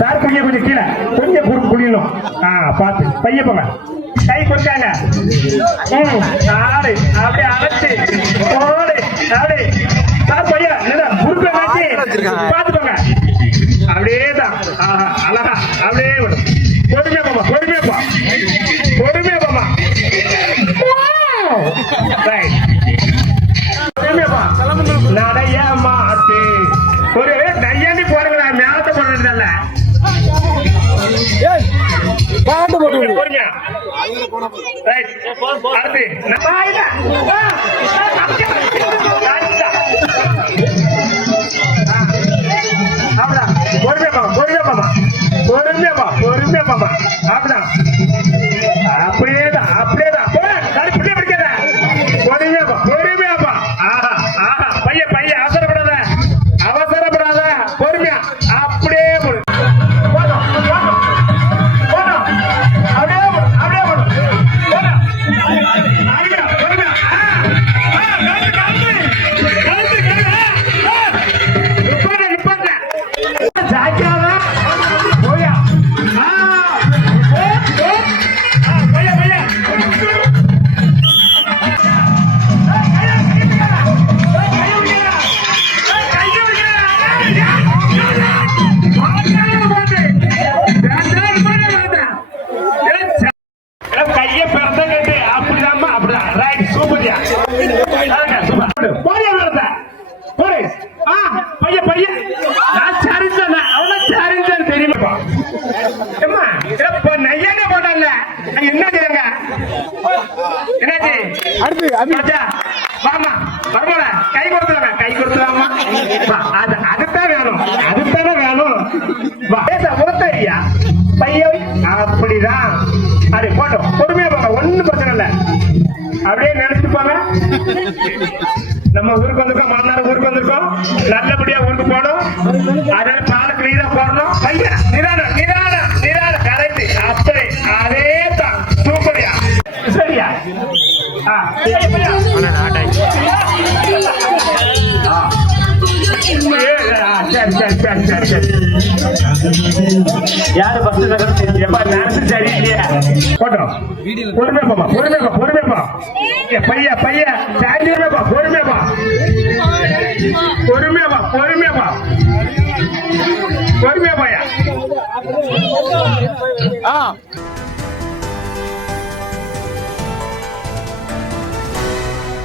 Sir குடிய கொஞ்சம் கீழே கொஞ்சம் குடியணும். பார்த்து பைய போங்க. கை கொடுக்காங்க. ஆடு அப்படியே அழைச்சு ஓடு அப்படி சார் பையா குறுக்க வச்சு பார்த்துக்கோங்க. அப்படியே தான் அழகா அப்படியே விடும். பொறுமையா போமா பொறுமையா போ பொறுமையா போமா. நடைய மாட்டு ஒரு நையாண்டி போடுங்களா மேலத்தை போடுறதுல பாட்டு போட்டு போறீங்க. அடுத்து அப்படிதான் பொறுமையா பாமா பொறுமையா பாமா பொறுமையா பா பொறுமையா பாமா அப்படிதான் அப்படியேதான் அப்படியேதான் பிள்ளை பிடிக்காத பொறுமையா பா பொறுமையா பா. ஆஹா ஆஹா பைய பைய அவசரப்படாத அவசரப்படாத பொறுமையா அப்படியே போடும் போதும் போதும் போதும் அப்படியே போடும் அப்படியே போடும் போதும் பொறுமையா பொறுமையா. ஜாக்கிரதா போயா. பையா பையா கைய பிறந்த கேட்டு அப்படிதாம்மா அப்படிதான் ரைட் சூப்பர்யா சூப்பர் போயா வரத போய் பைய பைய நான் சரிஞ்சேன் அவ்வளோ சரிஞ்சேன்னு தெரியுமாப்பா. ஏம்மா இப்போ நையானே போட்டாங்க என்ன செய்யுங்க என்னாச்சு அடுத்து வாமா வரமாட கை கொடுத்துருவாங்க கை கொடுத்துருவாமா. அதுதான் வேணும் அதுதானே வேணும். உரத்தறியா பைய அப்படிதான் அது போட்டோம் பொறுமையா போங்க ஒன்னும் பிரச்சனை இல்லை. அப்படியே நினைச்சிட்டு போங்க. நம்ம ஊருக்கு வந்திருக்கோம் மாமனார் ஊருக்கு வந்திருக்கோம் நல்லபடியா ஊருக்கு போனோம். அதனால பால கிளீனா போடணும். பையா நிதான நிதான நிதான கரெக்ட் அப்படி அதே தான் சூப்பரியா சரியா. சரி சரி சரி சரி சரி யாரு பஸ் சரி இல்லையா போட்டோம் பொறுமையா போமா பொறுமையா போ பொறுமையா போ பையா பையா சாஞ்சிருமேப்பா பொறுமையா பா பொறுமையா பா பொறுமையா பா